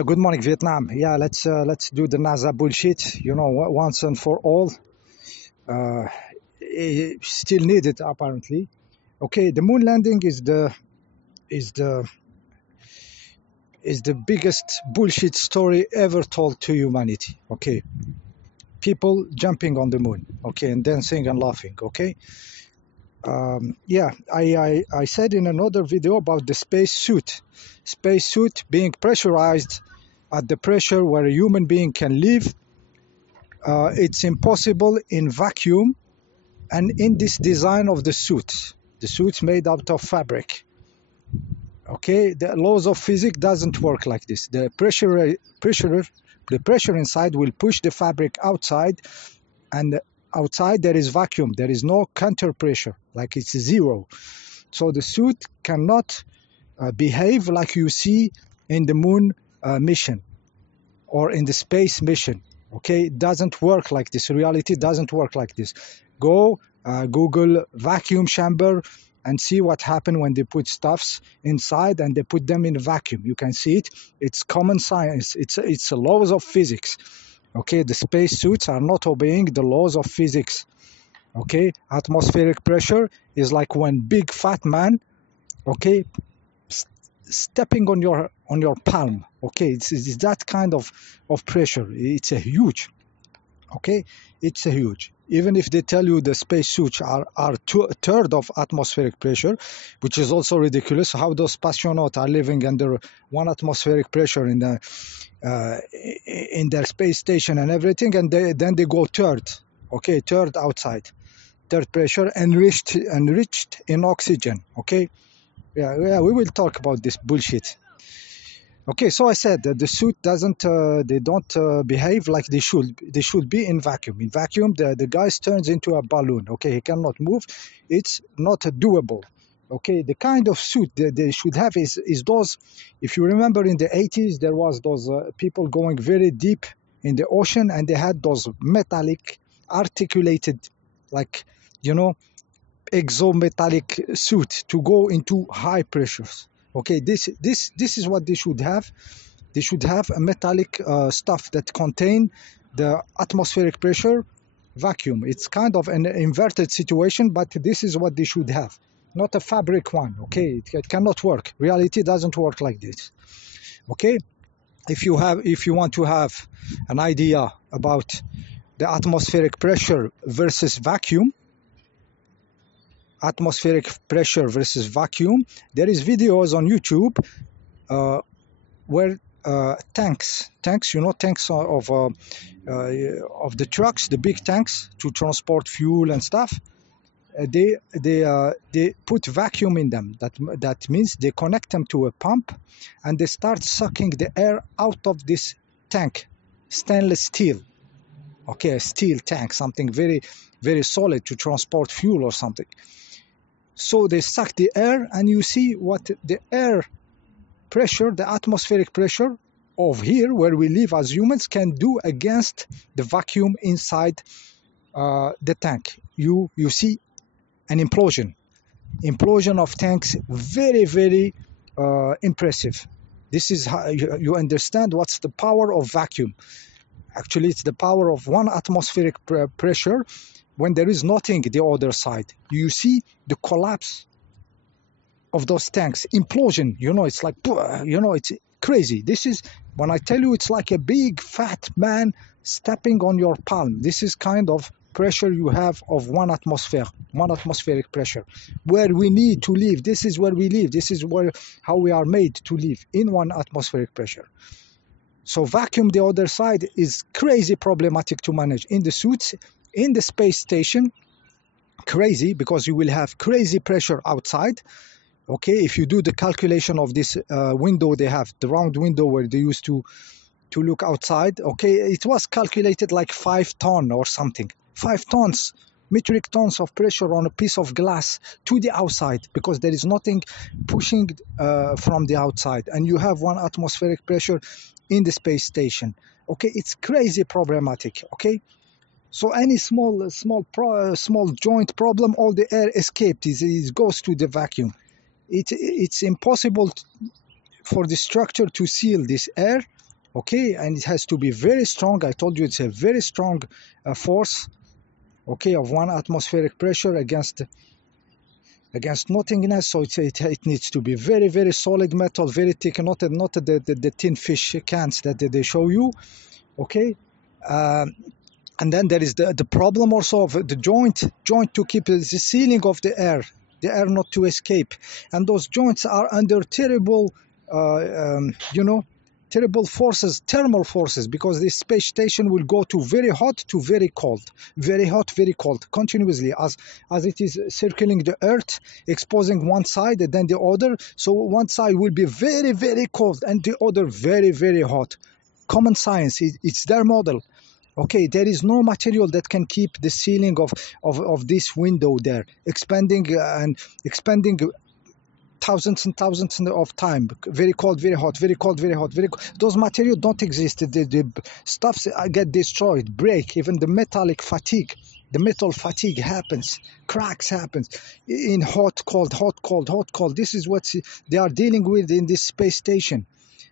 Good morning, Vietnam. Yeah, let's do the NASA bullshit. Once and for all. Uh, Still needed apparently. Okay, the moon landing is the is the biggest bullshit story ever told to humanity. Okay, people jumping on the moon. Okay, and dancing and laughing. Okay. Yeah, I said in another video about the spacesuit being pressurized at the pressure where a human being can live. It's impossible in vacuum and in this design of the suit's made out of fabric. Okay, the laws of physics doesn't work like this. The pressure inside will push the fabric outside, and outside there is vacuum. There is no counter pressure, like it's zero. So the suit cannot behave like you see in the moon mission or in the space mission. Okay, it doesn't work like this. Reality doesn't work like this. Go Google vacuum chamber and see what happened when they put stuffs inside and they put them in vacuum. You can see it. It's common science. It's the laws of physics. Okay, the space suits are not obeying the laws of physics. Okay, atmospheric pressure is like when big fat man, okay, stepping on your palm. Okay, it's that kind of pressure. It's a huge. Okay, it's a huge. Even if they tell you the space suits are a third of atmospheric pressure, which is also ridiculous. How those astronauts are living under one atmospheric pressure in their space station and everything, and then they go third. Okay, third outside, third pressure, enriched in oxygen. Okay, yeah, we will talk about this bullshit. Okay, so I said that the suit they don't behave like they should. They should be in vacuum. In vacuum, the guy turns into a balloon. Okay, he cannot move. It's not doable. Okay, the kind of suit that they should have is those. If you remember, in the 80s, there was those people going very deep in the ocean, and they had those metallic, articulated, like exometallic suit to go into high pressures. Okay, this is what they should have. They should have a metallic stuff that contain the atmospheric pressure vacuum. It's kind of an inverted situation, but this is what they should have, not a fabric one. Okay, it cannot work. Reality doesn't work like this. Okay, if you want to have an idea about the atmospheric pressure versus vacuum, there is videos on YouTube where tanks, tanks of the trucks, the big tanks to transport fuel and stuff, they put vacuum in them. That means they connect them to a pump and they start sucking the air out of this tank, stainless steel. Okay, a steel tank, something very, very solid to transport fuel or something. So they suck the air, and you see what the air pressure, the atmospheric pressure of here where we live as humans can do against the vacuum inside the tank. You see an implosion of tanks. Very, very impressive. This is how you understand what's the power of vacuum. Actually, it's the power of one atmospheric pressure when there is nothing the other side. You see the collapse of those tanks, implosion. It's like, it's crazy. This is, when I tell you, it's like a big fat man stepping on your palm. This is kind of pressure you have of one atmospheric pressure, where we need to live. This is where we live. This is how we are made to live, in one atmospheric pressure. So vacuum, the other side, is crazy problematic to manage in the suits, in the space station. Crazy, because you will have crazy pressure outside. Okay, if you do the calculation of this window they have, the round window where they used to look outside, okay, it was calculated like 5 tons or something. 5 tons, metric tons of pressure on a piece of glass to the outside, because there is nothing pushing from the outside, and you have one atmospheric pressure in the space station. Okay, it's crazy problematic. Okay, so any small joint problem, all the air escaped, it goes to the vacuum. It's impossible for the structure to seal this air Okay, and it has to be very strong. I told you it's a very strong force, okay, of 1 atmospheric pressure against nothingness. So it needs to be very, very solid metal, very thick, not the tin fish cans that they show you. Okay. And then there is the problem also of the joint to keep the ceiling of the air not to escape. And those joints are under terrible, terrible forces, thermal forces, because this space station will go to very hot to very cold, very hot, very cold, continuously as it is circling the Earth, exposing one side and then the other. So one side will be very, very cold and the other very, very hot. Common science, it's their model. Okay, there is no material that can keep the ceiling of this window there, expanding and expanding thousands and thousands of time. Very cold, very hot, very cold, very hot, very cold. Those materials don't exist. The stuffs get destroyed, break. Even the metallic fatigue, the metal fatigue happens, cracks happens in hot, cold, hot, cold, hot, cold. This is what they are dealing with in this space station.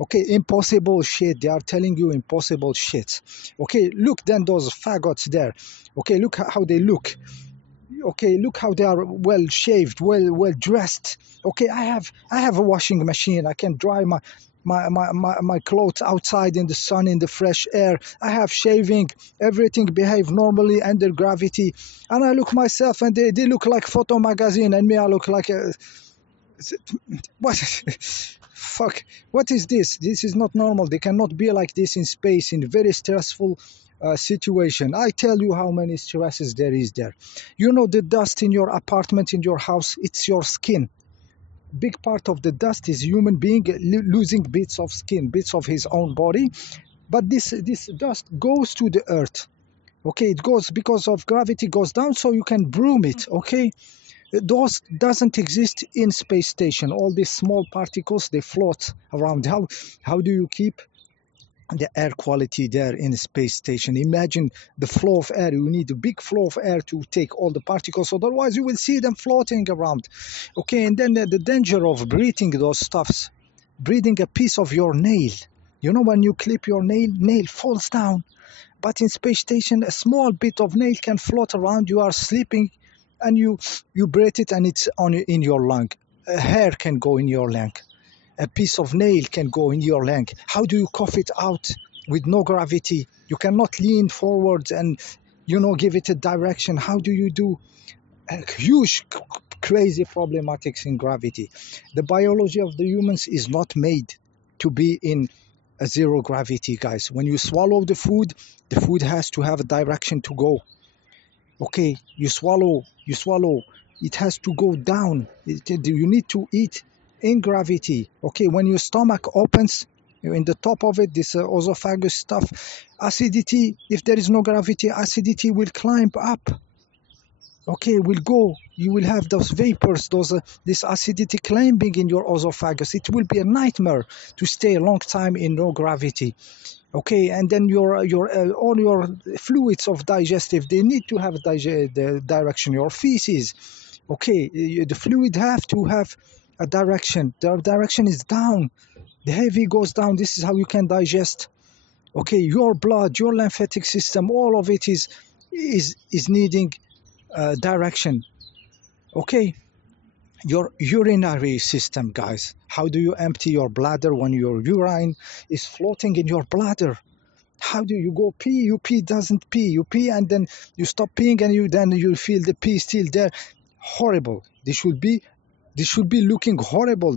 Okay, impossible shit. They are telling you impossible shit. Okay, look then those faggots there. Okay, look how they look. Okay, look how they are well shaved, well dressed. Okay, I have a washing machine. I can dry my clothes outside in the sun, in the fresh air. I have shaving. Everything behave normally under gravity. And I look myself and they look like photo magazine, and me I look like a what? Fuck, what is this? This is not normal. They cannot be like this in space, in very stressful situation. I tell you how many stresses there is there. You know, the dust in your apartment, in your house, it's your skin. Big part of the dust is human being losing bits of skin, bits of his own body. But this dust goes to the earth. Okay, it goes because of gravity, goes down, so you can broom it. Okay, those doesn't exist in space station. All these small particles, they float around. How do you keep the air quality there in the space station? Imagine the flow of air. You need a big flow of air to take all the particles, otherwise you will see them floating around. Okay, and then the danger of breathing those stuffs, breathing a piece of your nail. You know, when you clip your nail falls down. But in space station, a small bit of nail can float around. You are sleeping and you breathe it, and it's in your lung. A hair can go in your lung. A piece of nail can go in your lung. How do you cough it out with no gravity? You cannot lean forwards and, give it a direction. How do you do? Huge, crazy problematics in gravity. The biology of the humans is not made to be in a zero gravity, guys. When you swallow the food has to have a direction to go. Okay, you swallow, it has to go down. You need to eat in gravity. Okay, when your stomach opens, in the top of it, this esophagus stuff, acidity, if there is no gravity, acidity will climb up. Okay, will go. You will have those vapors, this acidity climbing in your esophagus. It will be a nightmare to stay a long time in no gravity. Okay, and then all your fluids of digestive, they need to have the direction. Your feces, okay, the fluid have to have a direction. The direction is down. The heavy goes down. This is how you can digest. Okay, your blood, your lymphatic system, all of it is needing direction. Okay, your urinary system, guys. How do you empty your bladder when your urine is floating in your bladder? How do you go pee? You pee, doesn't pee. You pee and then you stop peeing, and then you feel the pee still there. Horrible. They should be looking horrible.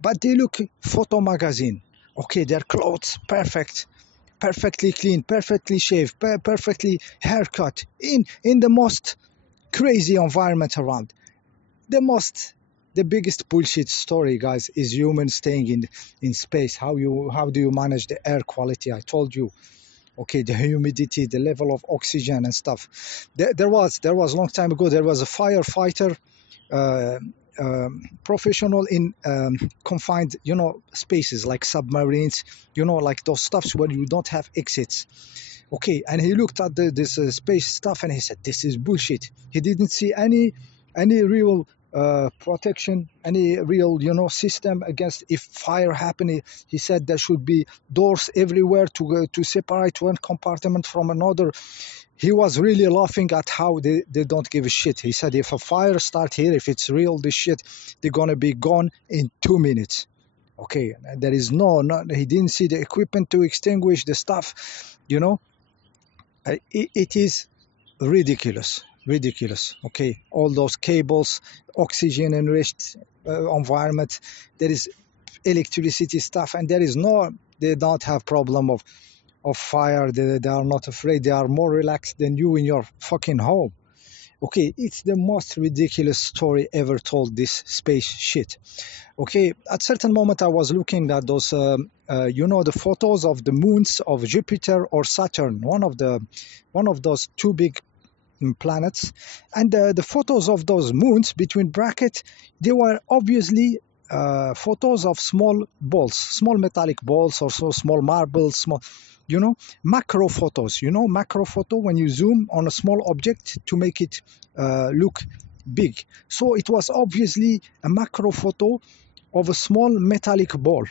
But they look photo magazine. Okay, their clothes perfect, perfectly clean, perfectly shaved, perfectly haircut, in the most crazy environment around. The biggest bullshit story, guys, is humans staying in space. How do you manage the air quality? I told you. Okay, the humidity, the level of oxygen and stuff. There was long time ago, there was a firefighter, professional in confined, spaces like submarines, like those stuffs where you don't have exits. Okay, and he looked at this space stuff and he said, this is bullshit. He didn't see any real protection, any real, system against if fire happening. He said there should be doors everywhere to separate one compartment from another. He was really laughing at how they don't give a shit. He said if a fire start here, if it's real, this shit, they're gonna be gone in 2 minutes. Okay, there is he didn't see the equipment to extinguish the stuff, it is ridiculous. Okay, all those cables, oxygen enriched environment, there is electricity stuff, and they don't have problem of fire. They are not afraid. They are more relaxed than you in your fucking home. Okay, it's the most ridiculous story ever told, this space shit. Okay, at certain moment I was looking at those the photos of the moons of Jupiter or Saturn, one of those two big planets, and the photos of those moons between brackets, they were obviously photos of small balls, small metallic balls, or so small marbles, small, macro photos. Macro photo, when you zoom on a small object to make it look big. So it was obviously a macro photo of a small metallic ball.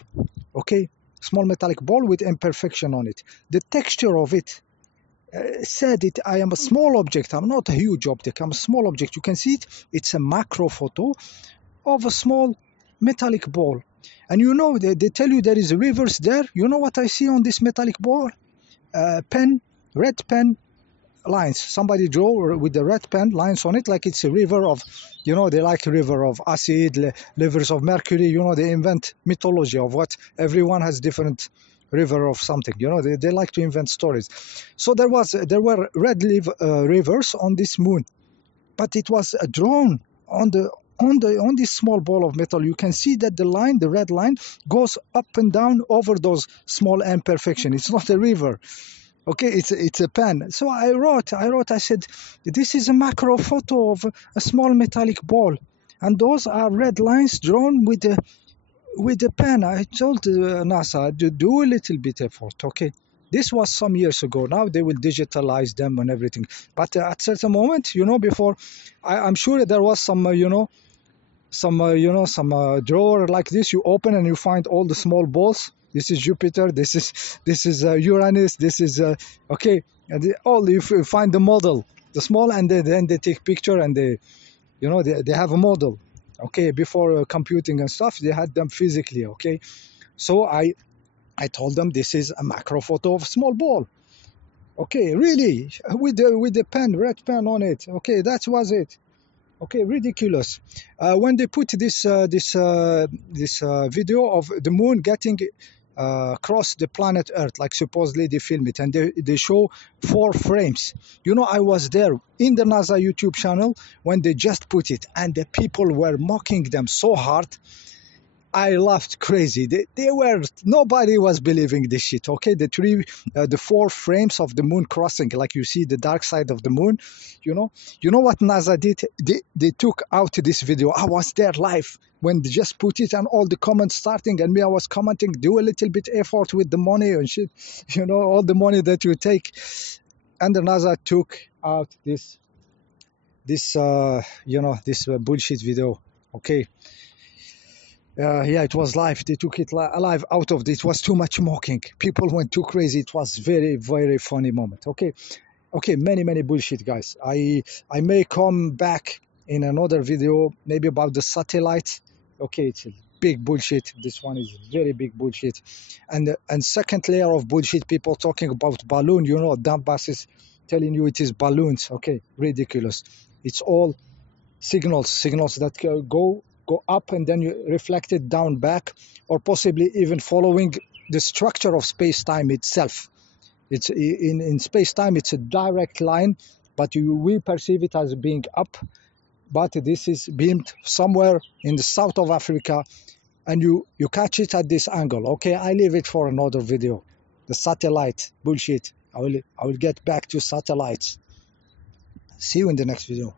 Okay, small metallic ball with imperfection on it. The texture of it said it. I am a small object. I'm not a huge object. I'm a small object. You can see it. It's a macro photo of a small metallic ball. And they tell you there is rivers there. You know what I see on this metallic ball? Red pen lines. Somebody drew with the red pen lines on it, like it's a river of, they like a river of acid, rivers of mercury. They invent mythology of what everyone has different river of something. They like to invent stories. So there were red rivers on this moon, but it was drawn on this small ball of metal. You can see that the red line goes up and down over those small imperfections. It's not a river. Okay, it's a pen. So I said, this is a macro photo of a small metallic ball, and those are red lines drawn with the pen. I told NASA to do a little bit effort. Okay, this was some years ago. Now they will digitalize them and everything. But at certain moment, before, I'm sure there was some, some drawer like this. You open and you find all the small balls. This is Jupiter. This is Uranus. This is okay. And you find the model, the small, and then they take picture, and they have a model. Okay, before computing and stuff, they had them physically. Okay, so I told them this is a macro photo of small ball. Okay, really, with the pen, red pen on it. Okay, that was it. Okay, ridiculous. When they put this video of the moon getting across the planet Earth, like supposedly they film it, and they show 4 frames. I was there in the NASA YouTube channel when they just put it, and the people were mocking them so hard. I laughed crazy. Nobody was believing this shit. Okay, the 4 frames of the moon crossing, like you see the dark side of the moon. You know what NASA did? They took out this video. I was there live when they just put it, and all the comments starting, and me, I was commenting, do a little bit effort with the money and shit. All the money that you take, and the NASA took out this bullshit video. Okay. It was live. They took it alive out of it. It was too much mocking. People went too crazy. It was very, very funny moment. Okay, many bullshit, guys. I may come back in another video, maybe about the satellite. Okay, it's a big bullshit. This one is very big bullshit. And second layer of bullshit, people talking about balloon. Na5a is telling you it is balloons. Okay, ridiculous. It's all signals that go up and then you reflect it down back, or possibly even following the structure of space-time itself. It's in space-time, it's a direct line, but we perceive it as being up, but this is beamed somewhere in the south of Africa, and you catch it at this angle. Okay, I leave it for another video. The satellite bullshit. I will get back to satellites. See you in the next video.